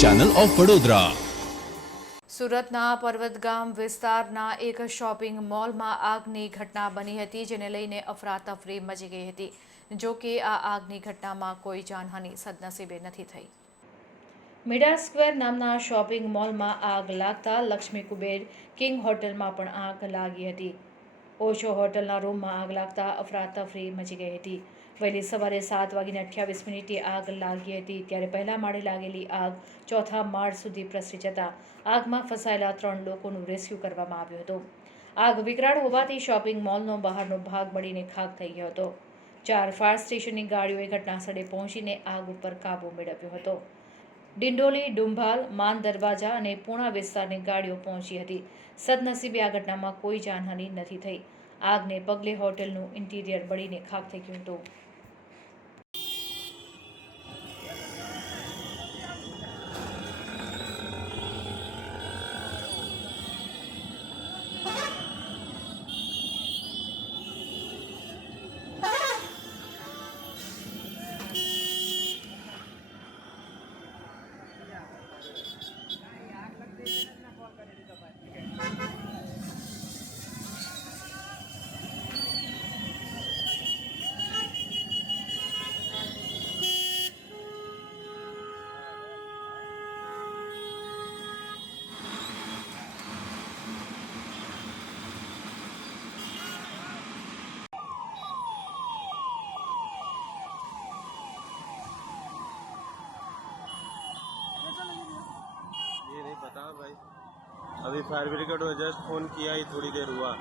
Channel of Vadodara. સુરતના પર્વતગામ વિસ્તારના એક શોપિંગ મોલમાં આગની ઘટના બની હતી, જેને લઈને અફરાતફરી મચી ગઈ હતી। જો કે આ આગની ઘટનામાં કોઈ જાનહાનિ સદનસીબે નથી થઈ। મિડા સ્ક્વેર નામના શોપિંગ મોલમાં આગ લાગતા લક્ષ્મી કુબેર કિંગ હોટલમાં પણ આગ લાગી હતી। ઓશો હોટલના રૂમમાં આગ લાગતા અફરાતફરી મચી ગઈ હતી। વહેલી સવારે 7:28 આગ લાગી હતી, ત્યારે પહેલા માળે લાગેલી આગ ચોથા માળ સુધી પ્રસરી જતા આગમાં ફસાયેલા 3 લોકોનું રેસ્ક્યુ કરવામાં આવ્યું હતું। આગ વિકરાળ હોવાથી શોપિંગ મોલનો બહારનો ભાગ બળીને ખાખ થઈ ગયો હતો। 4 ફાયર સ્ટેશનની ગાડીઓએ ઘટનાસ્થળે પહોંચીને આગ ઉપર કાબૂ મેળવ્યો હતો। ડિંડોલી, ડુંભાલ, માન દરવાજા અને પૂણા વિસ્તારની ગાડીઓ પહોંચી હતી। સદનસીબે આ ઘટનામાં કોઈ જાનહાનિ નથી થઈ। આગને પગલે હોટેલનું ઇન્ટિરિયર બળીને ખાખ થઈ ગયું હતું। ये नहीं पता भाई, अभी फायर ब्रिगेड को जस्ट फोन किया ही थोड़ी देर हुआ।